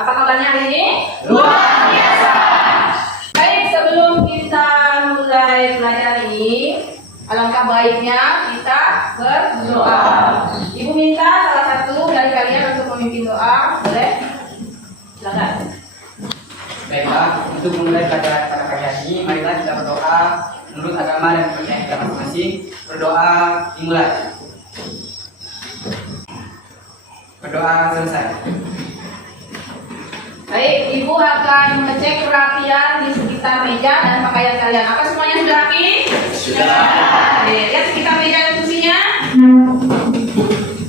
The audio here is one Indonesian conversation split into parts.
Apa kabarnya hari ini? Luar biasa. Baik, sebelum kita mulai pelajaran ini, alangkah baiknya kita berdoa. Ibu minta salah satu dari kalian untuk memimpin doa, boleh? Silakan. Baiklah, untuk memulai pelajaran pada pagi hari ini, marilah kita berdoa menurut agama dan kepercayaan kita masing-masing. Berdoa dimulai. Berdoa selesai. Baik, Ibu akan mengecek perhatian di sekitar meja dan pakaian kalian. Apa semuanya sudah rapi? Sudah. Oke, lihat sekitar meja dan kursinya.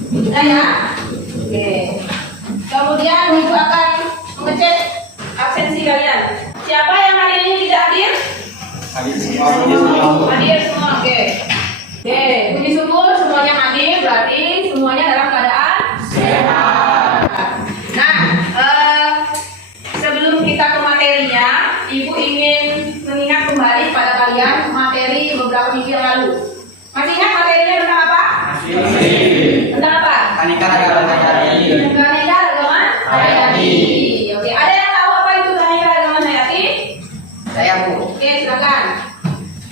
Sudah ya? Oke. Kemudian Ibu akan mengecek absensi kalian. Siapa yang hari ini tidak hadir? Hadir semua. Hadir semua, oke. Oke, puji syukur semuanya hadir, berarti semuanya dalam keadaan sehat. Nah, sebelum kita ke materinya, Ibu ingin mengingat kembali pada kalian materi beberapa minggu yang lalu. Masih ingat materinya tentang apa? Masih. Tentang apa? Keanekaragaman hayati. Keanekaragaman hayati. Oke, ada yang tahu apa itu keanekaragaman hayati? Saya Bu. Oke, silakan.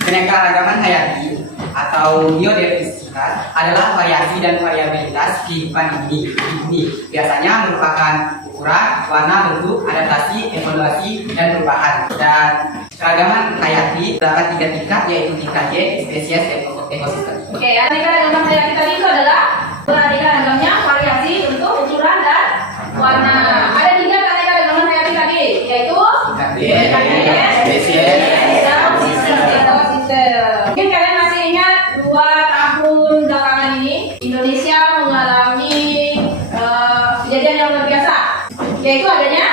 Keanekaragaman hayati atau biodiversitas adalah variasi dan variabilitas kehidupan di bumi. Biasanya merupakan ukuran, warna, bentuk, adaptasi, evaluasi, dan perubahan. Dan keragaman hayati terdapat 3 tingkat, yaitu tingkat Y, spesies, dan ekosistem. Oke, keanekaragaman hayati tadi itu adalah beraneka ragamnya variasi, bentuk, ukuran, dan warna. Ada 3 keanekaragaman hayati tadi, yaitu Tingkat Y, spesies, mungkin kalian masih ingat 2 tahun belakangan ini Indonesia mengalami kejadian yang luar biasa, yaitu adanya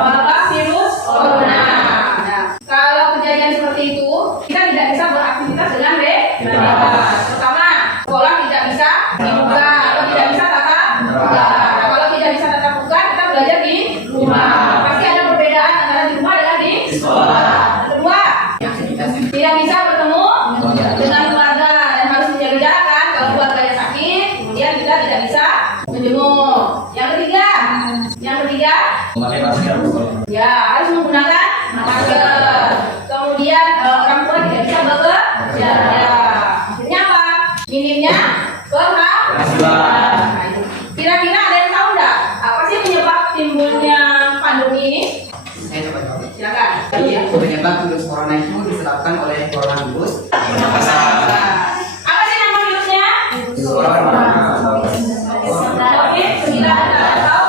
wabah virus corona. Nah, kalau kejadian seperti itu, kita tidak bisa beraktivitas dengan bebas. Pertama, sekolah tidak bisa dibuka atau tidak bisa tatap muka. Nah, kalau tidak bisa tatap muka, kita belajar di rumah. Pasti ada perbedaan antara di rumah dengan di sekolah. Kedua, tidak bisa bertemu dengan keluarga dan harus menjaga jarak kan. Kalau keluarganya sakit, kemudian kita tidak bisa menjenguk. Yang ketiga, memakai masker. ya harus menggunakan masker. Kemudian orang tua tidak bisa bekerja. Ya, akhirnya apa? Minimnya penghasilan. Kira-kira ada yang tahu nggak apa sih penyebab timbulnya pandemi ini? Saya coba jawab. Silakan. Jadi penyebab virus corona itu disebabkan oleh coronavirus. Apa sih nama virusnya? COVID-19 atau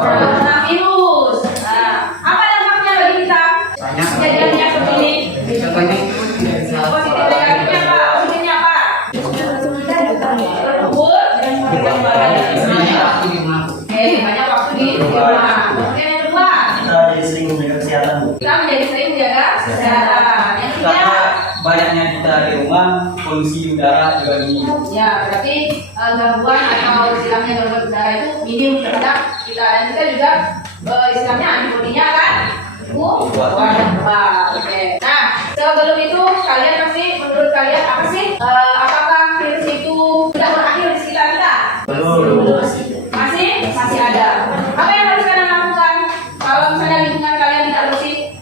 coronavirus. Nah, apa dampaknya bagi kita? Banyak. Kejadiannya seperti ini. Contohnya Positif negatifnya apa? Positifnya apa? Berkumpul dan banyak waktu di rumah. Kemudian yang kedua, Kita jadi sering menjaga kesehatan, Bu. kita menjadi sering menjaga kesehatan. Yang ketiga, Karena banyaknya kita di rumah, polusi udara juga tinggi. ya berarti gangguan atau istilahnya gangguan udara itu minim terhadap kita, dan kita juga istilahnya antibodinya kan kuat. Oke. Nah, sebelum itu kalian pasti, menurut kalian apa sih? Apakah virus itu sudah berakhir di sekitar kita? Belum. Masih ada. Apa yang harus kalian lakukan kalau misalnya lingkungan kalian tidak bersih,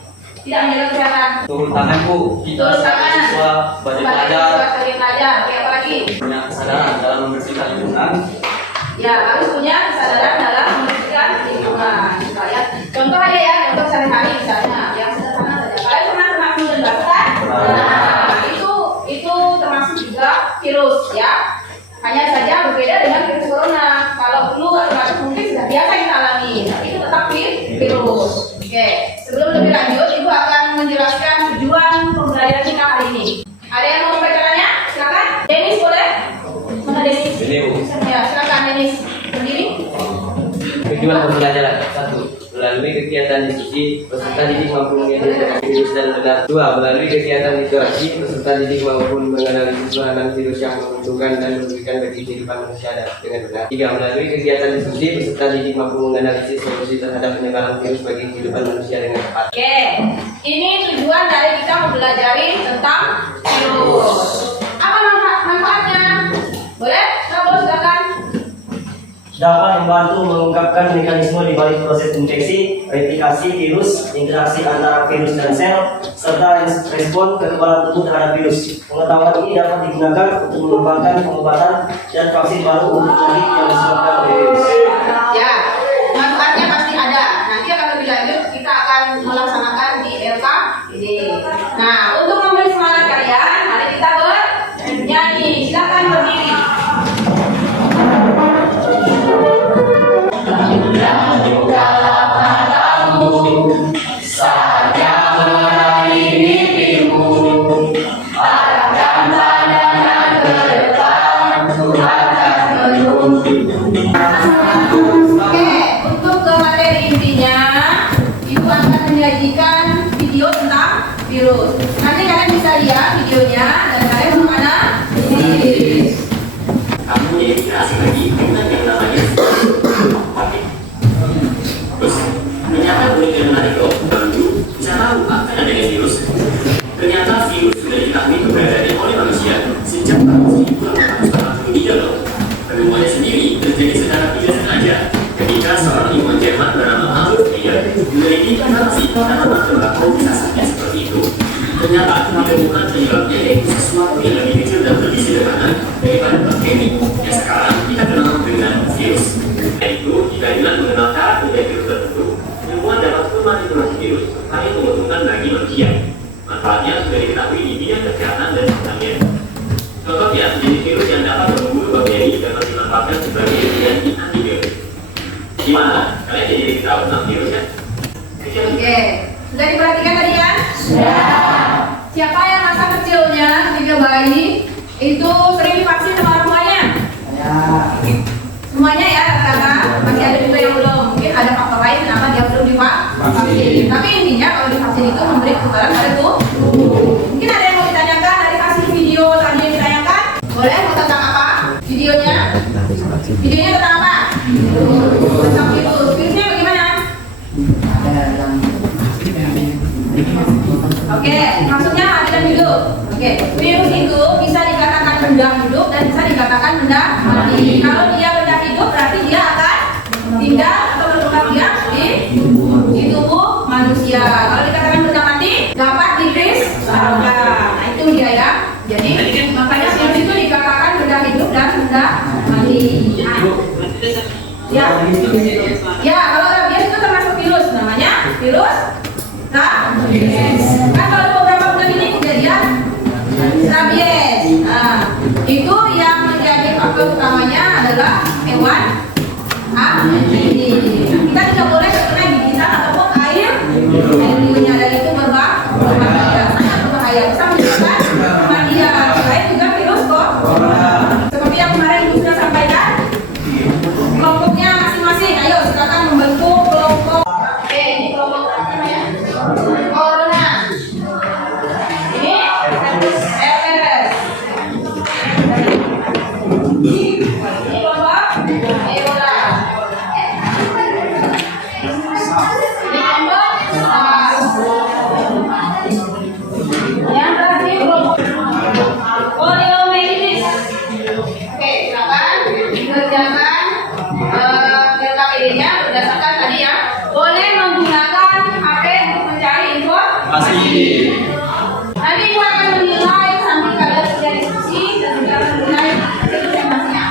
tidak menjaga kesehatan? Turun tangan, Bu. Kita Turun sebagai tangan. siswa, sebagai Sebagai pelajar, siswa, sebagai pelajar. Oke, apa lagi? punya kesadaran dalam membersihkan lingkungan. Ya, harus punya kesadaran dalam membersihkan lingkungan. Supaya contoh aja ya, contoh sehari-hari misalnya, yang sederhana saja. Kalian pernah kena flu dan batuk kan? Nah, itu termasuk juga virus ya. Hanya saja berbeda dengan virus corona. Kalau flu atau batuk mungkin sudah biasa kita alami, tapi itu tetap virus. Oke, sebelum lebih lanjut, Ibu akan menjelaskan tujuan pembelajaran kita hari ini. Ada yang mau membacakannya? Silakan. Denis boleh? Mana Denis? Ini, Bu. Ya, silakan Denis. Berdiri. Tujuan pembelajaran: 1. Melalui kegiatan diskusi, peserta didik mampu mengidentifikasi virus dan benar. 2. Melalui kegiatan interaksi, peserta didik mampu menganalisis peranan virus yang menguntungkan dan merugikan bagi kehidupan manusia dengan benar. 3. Melalui kegiatan diskusi, peserta didik mampu menganalisis solusi terhadap penyebaran virus bagi kehidupan manusia dengan tepat. Oke, ini tujuan dari kita mempelajari tentang virus. Apa manfaatnya? Boleh? Bos, silakan. Dapat membantu mengungkapkan mekanisme di balik proses infeksi, replikasi virus, interaksi antara virus dan sel, serta respon kekebalan tubuh terhadap virus. Pengetahuan ini dapat digunakan untuk mengembangkan pengobatan dan vaksin baru untuk penyakit yang disebabkan oleh virus. Ya, manfaatnya pasti ada. Nanti akan lebih lanjut kita akan melaksanakan di LKPD. Nah, untuk memberi semangat kalian, mari kita bernyanyi. Silakan berdiri. Oke, untuk ke materi intinya, Ibu akan menyajikan video tentang virus. Nanti kalian bisa lihat videonya dan kalian bagaimana? Kamu jadi tidak asing lagi dengan yang namanya COVID. Terus, ternyata unik dan menarik loh. Lalu, bisa tahu apa yang adanya virus? Ternyata virus sudah diketahui keberadaannya oleh manusia sejak tahun 1883 loh. Penemuannya sendiri terjadi secara tidak sengaja ketika seorang ilmuwan Jerman bernama Adolf Meyer meneliti interaksi tanaman berlakonisasinya seperti itu. Ternyata ditemukan penyebabnya yaitu sesuatu yang lebih kecil dan lebih sederhana daripada bakteri yang sekarang kita kenal dengan virus. Yaitu jika dengan mengenal karakter virus tertentu, ilmuwan dapat memanipulasi virus hanya menguntungkan bagi manusia. Manfaatnya sudah diketahui di bidang kesehatan dan pertanian. Contohnya, jenis virus yang dapat membunuh bakteri dapat dimanfaatkan sebagai ganti antibiotik. Gimana? Kalian jadi tahu tentang virus ya? Oke, sudah diperhatikan tadi kan? Siapa yang masa kecilnya ketika bayi itu sering divaksin sama orang tuanya? Semuanya ya rata-rata. Masih ada juga yang belum. Mungkin ada faktor lain kenapa dia belum divaksin. Tapi intinya kalau divaksin itu memberi kekebalan pada tubuh. Mungkin ada yang mau ditanyakan dari hasil video tadi yang ditayangkan? Boleh? Mau tentang apa? Videonya? Videonya tentang apa? Tentang virus. Virusnya bagaimana? Oke, maksudnya mati dan hidup. Oke, virus itu bisa dikatakan benda hidup dan bisa dikatakan benda mati. Kalau dia benda hidup berarti dia akan tinggal atau berkembang biak di tubuh manusia. Kalau dikatakan benda mati dapat dipisahkan. Nah itu dia ya. Jadi makanya virus itu dikatakan benda hidup dan benda mati. Ya, kalau rabies itu termasuk virus, namanya virus rabies. Kan kalau beberapa bulan ini kejadian rabies. Nah, itu yang menjadi faktor utamanya adalah hewan kita tidak boleh terkena gigitan ataupun air liurnya, dan itu berbahaya, sangat berbahaya, bisa menyebabkan kematian. Selain juga virus corona. Seperti yang kemarin Ibu sudah sampaikan, kelompoknya masing-masing. Ayo silakan membentuk kelompok. Oke, ini kelompok apa namanya? Corona. Ini RS. Ini kelompok Ebola. Ini kelompok SARS. Yang terakhir kelompok poliomyelitis. Oke, silakan dikerjakan LKPD-nya berdasarkan tadi ya. Boleh menggunakan HP untuk mencari informasi. Nanti Ibu akan menilai sambil kalian sudah diskusi dan juga akan menilai hasil presentasinya.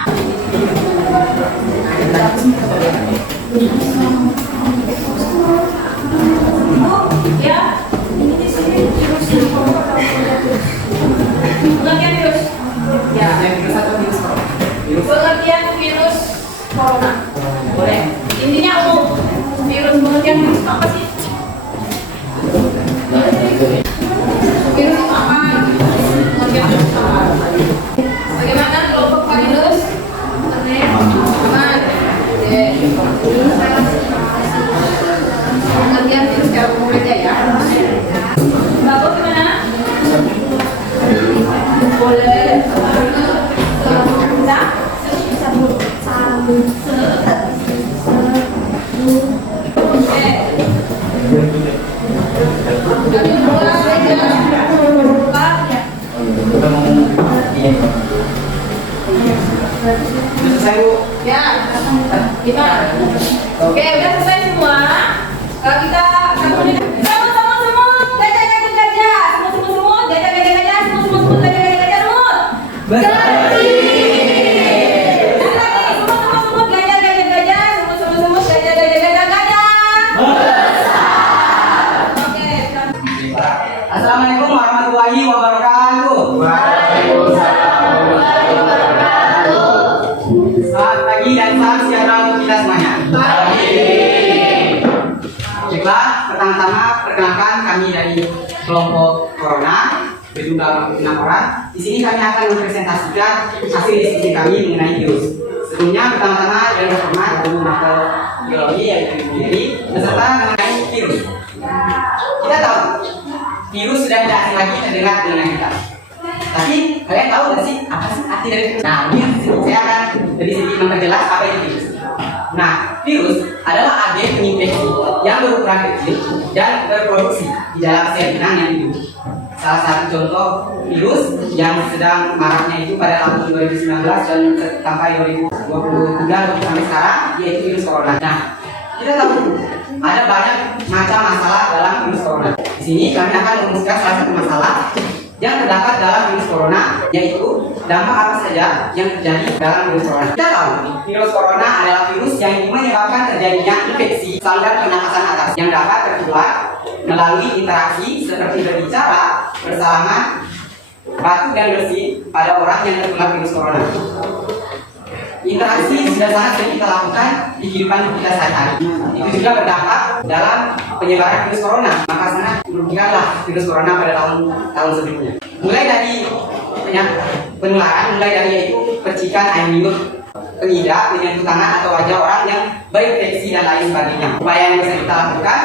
Ya, ini di sini virus. Pengertian virus. Ya, pengertian virus corona. Boleh. Intinya umum. Virus, pengertian virus apa sih? Virus itu apa? Pengertian virus apa? Bagaimana kelompok virus? Aman. Pengertian virus secara umum aja ya. Bapak gimana? Boleh. Bisa. Gimana? Oke, udah selesai semua. Kalau kita semut, gajah, gajah, gajah, semut, gajah, gajah, gajah, semut, gajah, gajah, gajah, semut. Jadi. Semut, gajah, gajah, gajah, semut, gajah, gajah, gajah, gajah. Oke. Assalamualaikum warahmatullahi wabarakatuh. Selamat pagi dan salam sejahtera untuk kita semuanya. Baiklah, pertama-tama perkenalkan kami dari kelompok Corona berjumlah 6 orang. Di sini kami akan mempresentasikan hasil diskusi kami mengenai virus. Sebelumnya, pertama-tama yang terhormat guru mata biologi yaitu Ibu beserta mengenai virus. Kita tahu virus sudah tidak asing lagi terdengar dengan kita. Tapi kalian tahu nggak sih apa sih arti dari virus? Nah, ini saya akan lebih sedikit memperjelas apa itu virus. Nah, virus adalah agen penginfeksi yang berukuran kecil dan berproduksi di dalam sel inang yang hidup. Salah satu contoh virus yang sedang maraknya itu pada tahun 2019 dan sampai 2023 sampai sekarang yaitu virus corona. Nah, kita tahu ada banyak macam masalah dalam virus corona. Di sini kami akan merumuskan salah satu masalah yang terdapat dalam virus corona, yaitu dampak apa saja yang terjadi dalam virus corona. Kita tahu virus corona adalah virus yang menyebabkan terjadinya infeksi saluran pernapasan atas yang dapat tertular melalui interaksi seperti berbicara, bersalaman, batuk dan bersin pada orang yang tertular virus corona. Interaksi sudah sangat sering kita lakukan di kehidupan kita sehari-hari. Itu juga berdampak dalam penyebaran virus corona. Maka sangat merugikanlah virus corona pada tahun sebelumnya. Mulai dari penularan, mulai dari yaitu percikan air minum, pengidap, menyentuh tangan atau wajah orang yang berinfeksi dan lain sebagainya. Upaya yang bisa kita lakukan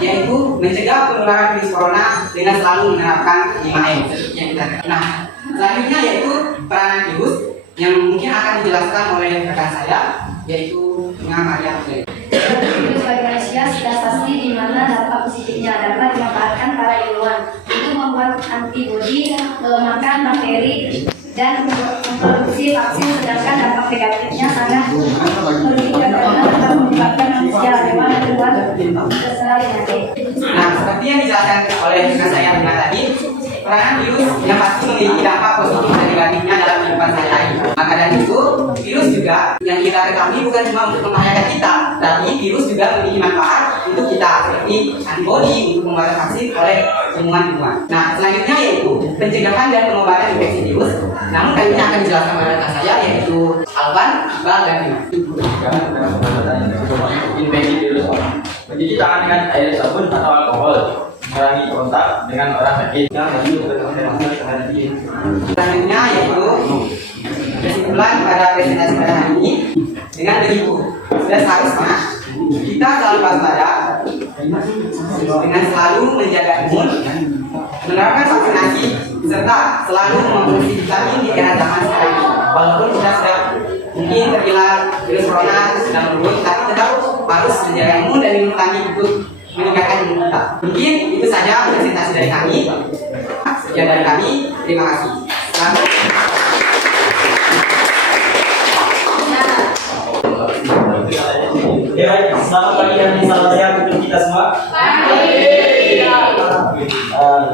yaitu mencegah penularan virus corona dengan selalu menerapkan 5M seperti yang kita. Nah, selanjutnya yaitu peranan virus yang mungkin akan dijelaskan oleh rekan saya, yaitu Maria. Virus bagi manusia sudah pasti di mana dampak positifnya dapat dimanfaatkan para ilmuwan untuk membuat antibodi, melemahkan bakteri, dan memproduksi vaksin. Sedangkan dampak negatifnya sangat merugikan karena dapat menyebabkan manusia, hewan, dan tumbuhan bersehari-hari. Nah, seperti yang dijelaskan oleh rekan saya tadi, peranan virus yang pasti memiliki dampak positif dan negatifnya dalam kehidupan sehari-hari. Maka dari itu, virus juga yang kita ketahui bukan cuma untuk membahayakan kita, tapi virus juga memiliki manfaat untuk kita, seperti antibodi untuk membuat vaksin oleh ilmuwan-ilmuwan. Nah, selanjutnya yaitu pencegahan dan pengobatan infeksi virus. Namun kali ini akan dijelaskan oleh rekan saya, yaitu Alvan, Iqbal, dan Bima. Infeksi virus orang. Mencuci tangan dengan air sabun atau alkohol. Mengurangi kontak dengan orang sakit. Selanjutnya yaitu kesimpulan pada presentasi pada hari ini. Dengan begitu, sudah seharusnya kita selalu waspada dengan selalu menjaga imun, menerapkan vaksinasi, serta selalu mengonsumsi vitamin di era zaman sekarang ini. Walaupun kita sudah mungkin terbilang virus corona sudah menurun, tapi tetap harus menjaga imun dan minum vitamin untuk meningkatkan imun kita. Mungkin itu saja presentasi dari kami. Sekian dari kami. Terima kasih. Selamat. Ya baik, selamat pagi dan salam sehat untuk kita semua.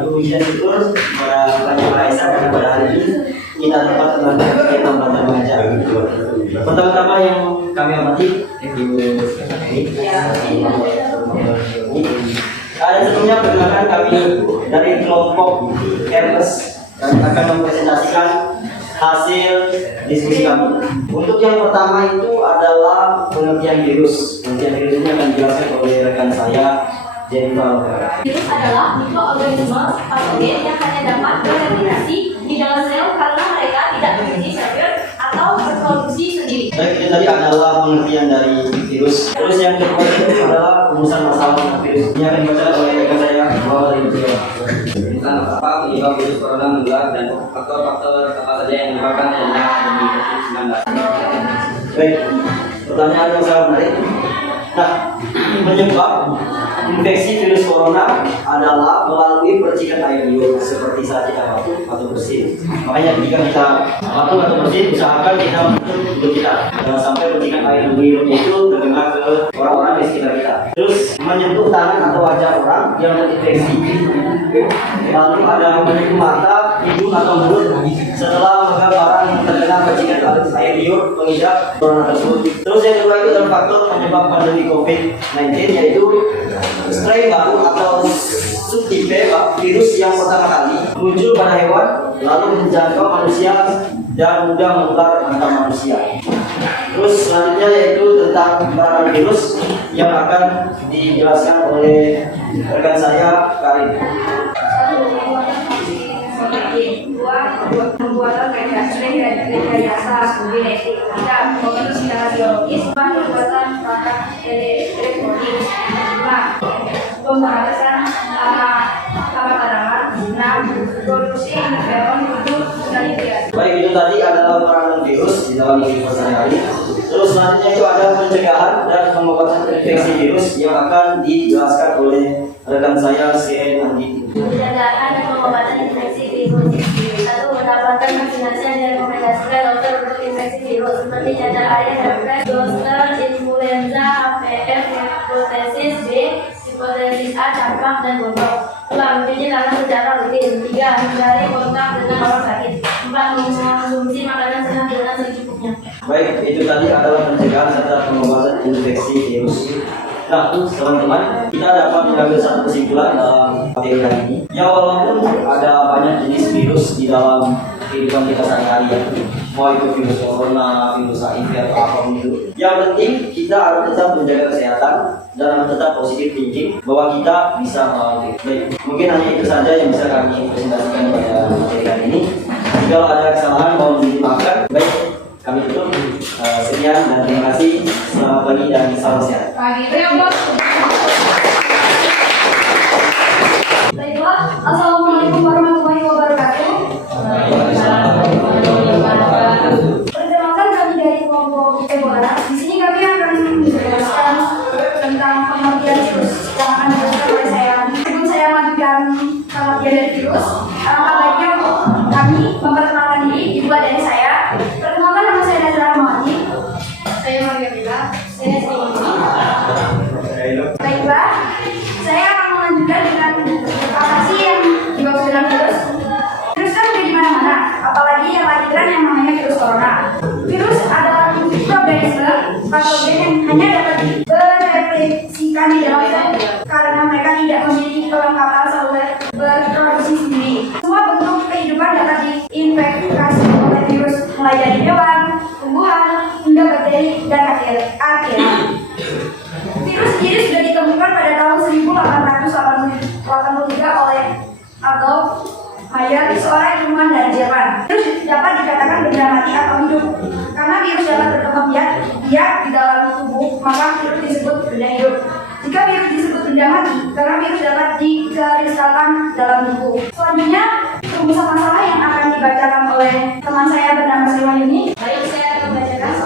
Puji dan syukur kepada Pak Aisyah dan pada hari ini kita dapat melakukan tambahan mengajar. Pertama-tama yang kami hormati, ada sebelumnya perkenalkan kami dari kelompok RS yang akan mempresentasikan hasil diskusi kami. Untuk yang pertama itu adalah pengertian virus. Pengertian virus ini akan dijelaskan oleh rekan saya, Jennifer. Virus adalah mikroorganisme patogen yang hanya dapat bereplikasi di dalam sel karena mereka tidak memiliki sel atau berproduksi sendiri. Baik, itu tadi adalah pengertian dari virus. Terus yang kedua itu adalah rumusan masalah tentang virus. Ini akan dibaca oleh rekan saya, Bapak dari Beliau. Tentang apa penyebab virus corona menular dan faktor-faktor apa saja yang menyebabkan adanya COVID-19. Baik, pertanyaan yang sangat menarik. Nah, penyebab infeksi virus corona adalah melalui percikan air liur seperti saat kita batuk atau bersin. Makanya jika kita batuk atau bersin, usahakan kita menutup mulut kita. Jangan sampai percikan air liur itu terkena ke orang-orang di sekitar kita. Terus menyentuh tangan atau wajah orang yang terinfeksi. Lalu ada menyentuh mata, hidung atau mulut setelah memegang barang yang terkena percikan air liur pengidap corona tersebut. Terus yang kedua itu adalah faktor penyebab pandemi COVID-19, yaitu strain baru atau subtipe virus yang pertama kali muncul pada hewan lalu menjangkau manusia dan mudah menular antar manusia. Terus selanjutnya yaitu tentang penanganan virus yang akan dijelaskan oleh rekan saya Karin. Pembuatan rekayasa genetik tidak mengenai secara biologis, pembuatan perangkat elektronik, pembatasan tanaman, produksi feron untuk penelitian. Baik, itu tadi adalah peranan virus di dalam kehidupan sehari-hari. Terus selanjutnya itu ada pencegahan dan pengobatan infeksi virus yang akan dijelaskan oleh rekan saya CN Andi. Pencegahan dan pengobatan infeksi virus. Satu, mendapatkan vaksinasi yang direkomendasikan dokter untuk infeksi virus seperti cacar air, herpes, zoster, influenza, APF, hepatitis B, hepatitis A, campak, dan gondok. 2. Mencuci tangan secara rutin. 3. Hindari kontak dengan orang sakit. 4. Mengonsumsi makanan sehat dengan secukupnya. Baik, itu tadi adalah pencegahan serta pengobatan infeksi virus. Nah, teman-teman, kita dapat mengambil satu kesimpulan dalam materi hari ini. Ya, walaupun ada banyak jenis virus di dalam kehidupan kita sehari-hari, ya, mau itu virus corona, virus HIV atau apapun itu. Yang penting kita harus tetap menjaga kesehatan dan tetap positif thinking bahwa kita bisa melawan. Baik, mungkin hanya itu saja yang bisa kami presentasikan pada materi hari ini. Jika ada kesalahan mohon dimaafkan. Baik, kami tutup. Sekian dan terima kasih. Selamat pagi dan salam sehat. Baiklah, assalamualaikum warahmatullahi wabarakatuh. Perkenalkan kami dari kelompok Ebola. Di sini kami akan menjelaskan tentang pengertian virus yang akan dijelaskan oleh saya. Sebelum saya lanjutkan pengertian dari virus, alangkah baiknya kami memperkenalkan diri dimulai dari saya. Perkenalkan nama saya Nazra Rahmawati. Saya Maria Bila. Saya Sri. Baiklah, saya akan melanjutkan dengan apa sih yang dimaksud dengan virus. Virus kan udah di mana-mana, apalagi yang lagi tren yang namanya virus corona. Virus adalah mikroorganisme patogen yang hanya dapat bereplikasikan di dalam sel karena mereka tidak memiliki kelengkapan seluler berproduksi sendiri. Semua bentuk kehidupan dapat diinfeksi oleh virus, mulai dari hewan, tumbuhan, hingga bakteri dan archaea. Virus sendiri sudah ditemukan pada tahun 1883 oleh Adolf Meyer, seorang ilmuwan dari Jerman. Virus dapat dikatakan benda mati atau hidup. Karena virus dapat berkembang biak di dalam tubuh, maka virus disebut benda hidup. Jika virus disebut benda mati, karena virus dapat dikristalkan dalam tubuh. Selanjutnya, rumusan masalah yang akan dibacakan oleh teman saya bernama Sri Wahyuni. Baik, saya akan membacakan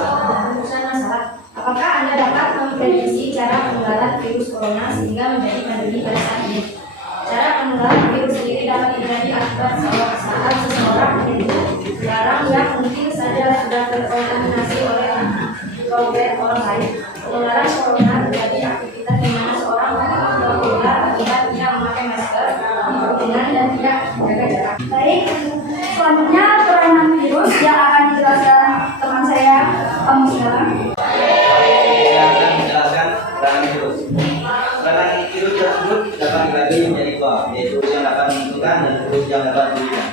rumusan masalah. Apakah Anda dapat memprediksi cara penularan virus corona sehingga menjadi pandemi pada saat ini? Cara penularan virus sendiri dapat terjadi akibat saat seseorang menyentuh barang yang mungkin saja sudah terkontaminasi oleh droplet orang lain. Penularan corona terjadi aktivitas di mana seorang tertular akibat tidak memakai masker, berkerumunan dan tidak menjaga jarak. Baik, selanjutnya peranan virus yang akan dijelaskan teman saya, Pak Musyawarah. Saya akan menjelaskan peranan virus. Peranan virus tersebut dapat dibagi menjadi dua, yaitu yang dapat menentukan dan virus yang dapat diberikan.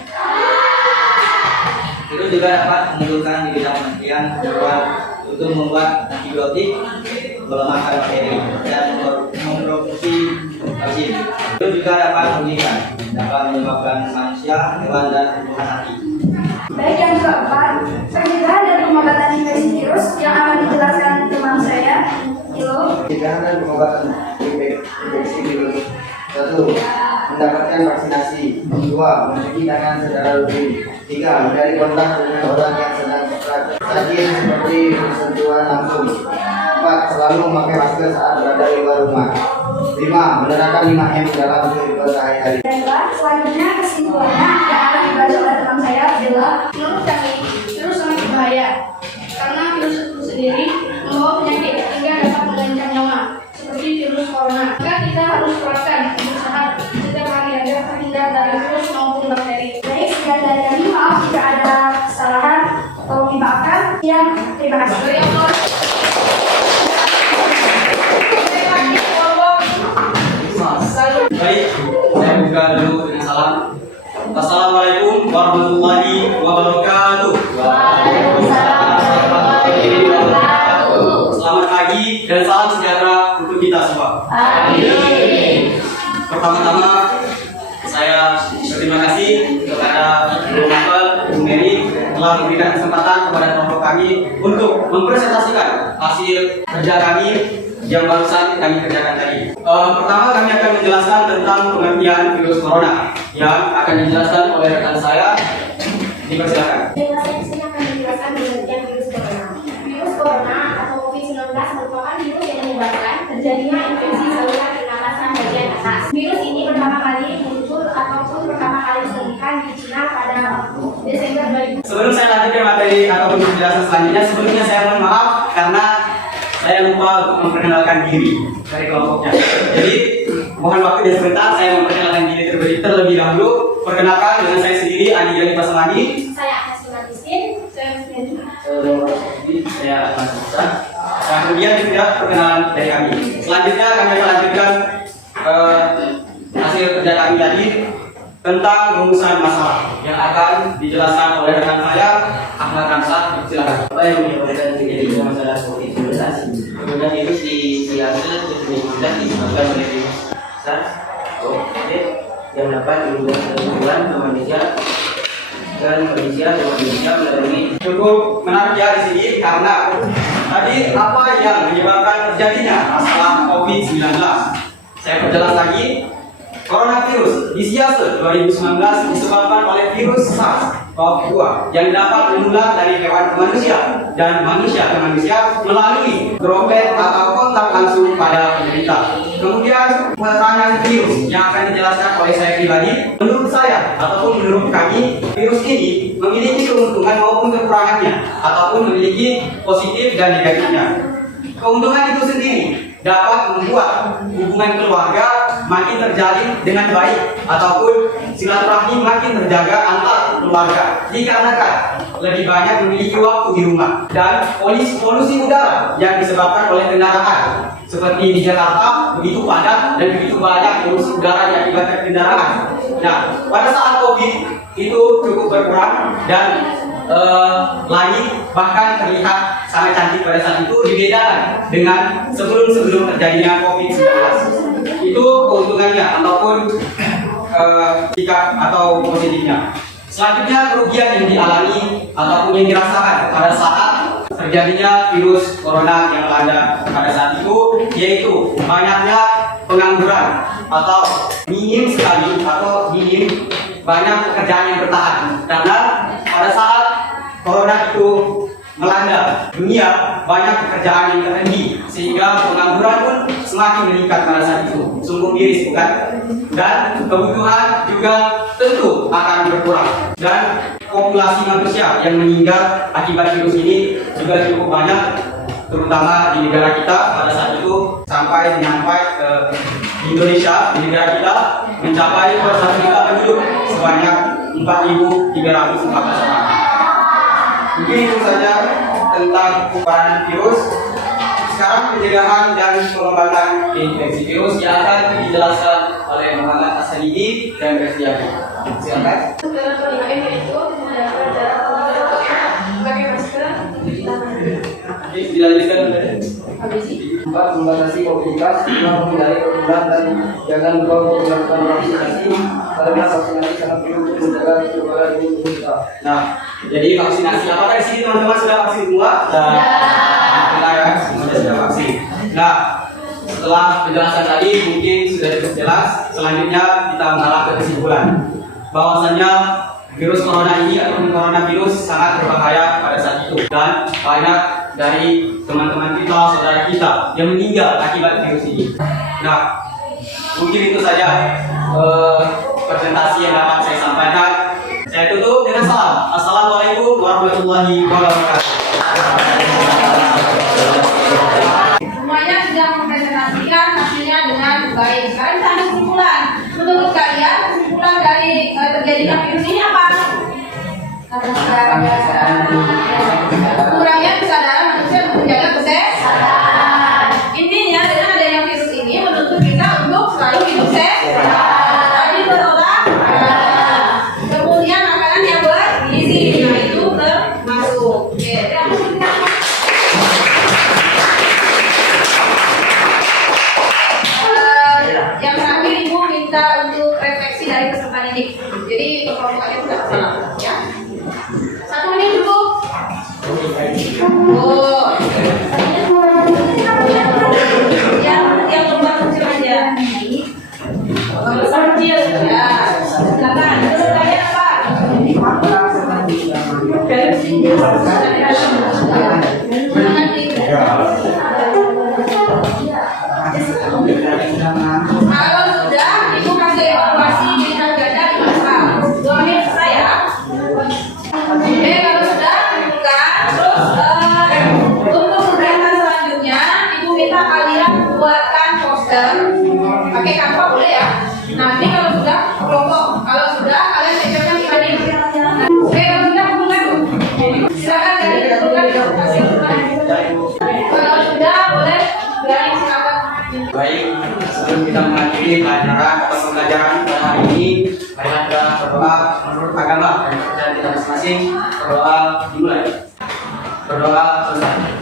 Virus juga dapat menentukan di bidang penelitian untuk membuat antibiotik, melemahkan bakteri, dan memproduksi vaksin. Virus juga dapat mematikan, dapat menyebabkan manusia, hewan, dan tumbuhan mati. Baik, yang keempat, pencegahan dan pengobatan infeksi virus yang akan dijelaskan teman saya, Ilo. Pencegahan dan pengobatan infeksi virus. 1. Mendapatkan vaksinasi. 2. Mencuci tangan secara rutin. 3. Hindari kontak dengan orang yang sedang sakit seperti sentuhan langsung. 4. Selalu memakai masker saat berada di luar rumah. 5. Menerapkan 5M dalam kehidupan sehari-hari. Dan selanjutnya kesimpulannya yang akan dibaca oleh teman saya adalah Menurut kami, virus sangat berbahaya karena virus itu sendiri membawa penyakit hingga dapat mengancam nyawa, seperti virus corona. Maka kita harus terapkan berusaha setiap hari agar terhindar dari virus maupun bakteri. baik. Sekian dari kami, maaf jika ada kesalahan atau dimaafkan. Sekian, terima kasih. Dari Allah. Baik, saya buka dulu dengan salam. Assalamualaikum warahmatullahi wabarakatuh. Selamat pagi dan salam sejahtera untuk kita semua. Pertama-tama saya berterima kasih kepada Bu Novel, Bu Mary telah memberikan kesempatan kepada kelompok kami untuk mempresentasikan hasil kerja kami yang barusan kami kerjakan tadi. Pertama kami akan menjelaskan tentang pengertian virus corona yang akan dijelaskan oleh rekan saya. Dipersilakan. Terima kasih. Saya akan menjelaskan pengertian virus corona. Virus corona atau COVID-19 merupakan virus yang menyebabkan terjadinya infeksi saluran pernapasan bagian atas. Virus ini pertama kali muncul ataupun pertama kali ditemukan di Cina pada Desember 2000. Sebelum saya lanjutkan materi ataupun penjelasan selanjutnya, sebelumnya saya mohon maaf karena saya lupa untuk memperkenalkan diri dari kelompoknya. Jadi mohon waktu dan sebentar saya memperkenalkan diri terlebih dahulu. Perkenalkan dengan saya sendiri Andi Jali Pasamani. Saya Anas Matisin. Saya Saya Ahmad Musa. Nah, kemudian juga perkenalan dari kami. Selanjutnya kami akan lanjutkan hasil kerja kami tadi tentang rumusan masalah yang akan dijelaskan oleh rekan saya Ahmad Ramsah. Silakan. Apa yang menyebabkan terjadinya masalah COVID-19? Kemudian virus diambil dan disebabkan oleh virus SARS-CoV yang dapat diubah ke manusia dan manusia melalui. Cukup menarik ya di sini karena tadi apa yang menyebabkan terjadinya masalah COVID-19. Saya perjelas lagi. Coronavirus Disease 2019 disebabkan oleh virus SARS-CoV-2 yang dapat menular dari hewan ke manusia dan manusia ke manusia melalui droplet atau kontak langsung pada penderita. Kemudian peranan virus yang akan dijelaskan oleh saya pribadi, menurut saya ataupun menurut kami, virus ini memiliki keuntungan maupun kekurangannya ataupun memiliki positif dan negatifnya. Keuntungan itu sendiri dapat membuat hubungan keluarga makin terjalin dengan baik ataupun silaturahmi makin terjaga antar keluarga dikarenakan lebih banyak memiliki waktu di rumah dan polusi udara yang disebabkan oleh kendaraan seperti di Jakarta begitu padat dan begitu banyak polusi udara yang akibatkan kendaraan. Nah, pada saat COVID itu cukup berkurang dan langit bahkan terlihat sangat cantik pada saat itu dibedakan dengan sebelum terjadinya COVID-19. Itu keuntungannya ataupun sikap atau positifnya. Selanjutnya kerugian yang dialami ataupun yang dirasakan pada saat terjadinya virus corona yang melanda pada saat itu yaitu banyaknya pengangguran atau minim sekali atau minim banyak pekerjaan yang bertahan karena pada saat corona itu melanda dunia banyak pekerjaan yang terhenti sehingga pengangguran pun semakin meningkat pada saat itu. Sungguh miris bukan? Dan kebutuhan juga tentu akan berkurang dan populasi manusia yang meninggal akibat virus ini juga cukup banyak terutama di negara kita pada saat itu sampai ke Indonesia di negara kita mencapai per 1 juta penduduk sebanyak 4.314 orang. Mungkin itu saja tentang peranan virus. Sekarang pencegahan dan pengembangan infeksi virus yang akan dijelaskan oleh Muhammad Hasanidi dan Graciani. Silakan. dalam pendidikan itu menjaga jarak pakai masker, mencuci tangan. Dilanjutkan. Habis itu 4. Membatasi mobilitas, 5. Menghindari kerumunan dan jangan lupa untuk melakukan vaksinasi karena vaksinasi sangat perlu untuk menjaga kekebalan tubuh kita. Nah, jadi vaksinasi apakah di sini teman-teman sudah vaksin semua? Ya, sudah vaksin. Nah, setelah penjelasan tadi mungkin sudah cukup jelas. Selanjutnya kita mengarah ke kesimpulan bahwasanya virus corona ini atau coronavirus sangat berbahaya pada saat itu dan banyak dari teman-teman kita, saudara kita yang meninggal akibat virus ini. Nah, mungkin itu saja presentasi yang dapat saya sampaikan. Saya tutup dengan salam. Assalamualaikum warahmatullahi wabarakatuh. Semuanya sudah mempresentasikan hasilnya dengan baik. Sekarang kita ambil kesimpulan. Menurut kalian kesimpulan dari terjadinya virus ini apa? Kurangnya kesadaran manusia untuk menjaga kesehatan. Intinya dengan adanya virus ini menuntut kita untuk selalu hidup sehat. Tadi berolahraga. Kemudian makanan yang bergizi, nah itu termasuk. Oke, yang terakhir Ibu minta untuk refleksi dari peserta didik. Jadi kelompoknya tidak salah, ya. 1 menit cukup. Oh. Yang lomba kecil aja. Lomba kecil, ya. Silakan. Terus tanya apa? Kalau sudah, Ibu kasih evaluasi bintang ganda 5 hal. 2 menit saya. Oke, kalau sudah bukan, terus untuk kegiatan selanjutnya, Ibu minta kalian buatkan poster. Pakai kanva boleh ya. Nanti kalau sudah kelompok, kalau sudah kalian sesuaikan dibanding. Oke, kalau sudah hubungan. Silakan dari hubungan kasih. Kalau sudah boleh berani silakan. Baik, sebelum kita mengakhiri pelajaran atau pembelajaran pada hari ini, marilah kita berdoa menurut agama dan kepercayaan kita masing-masing. Berdoa dimulai. Berdoa selesai.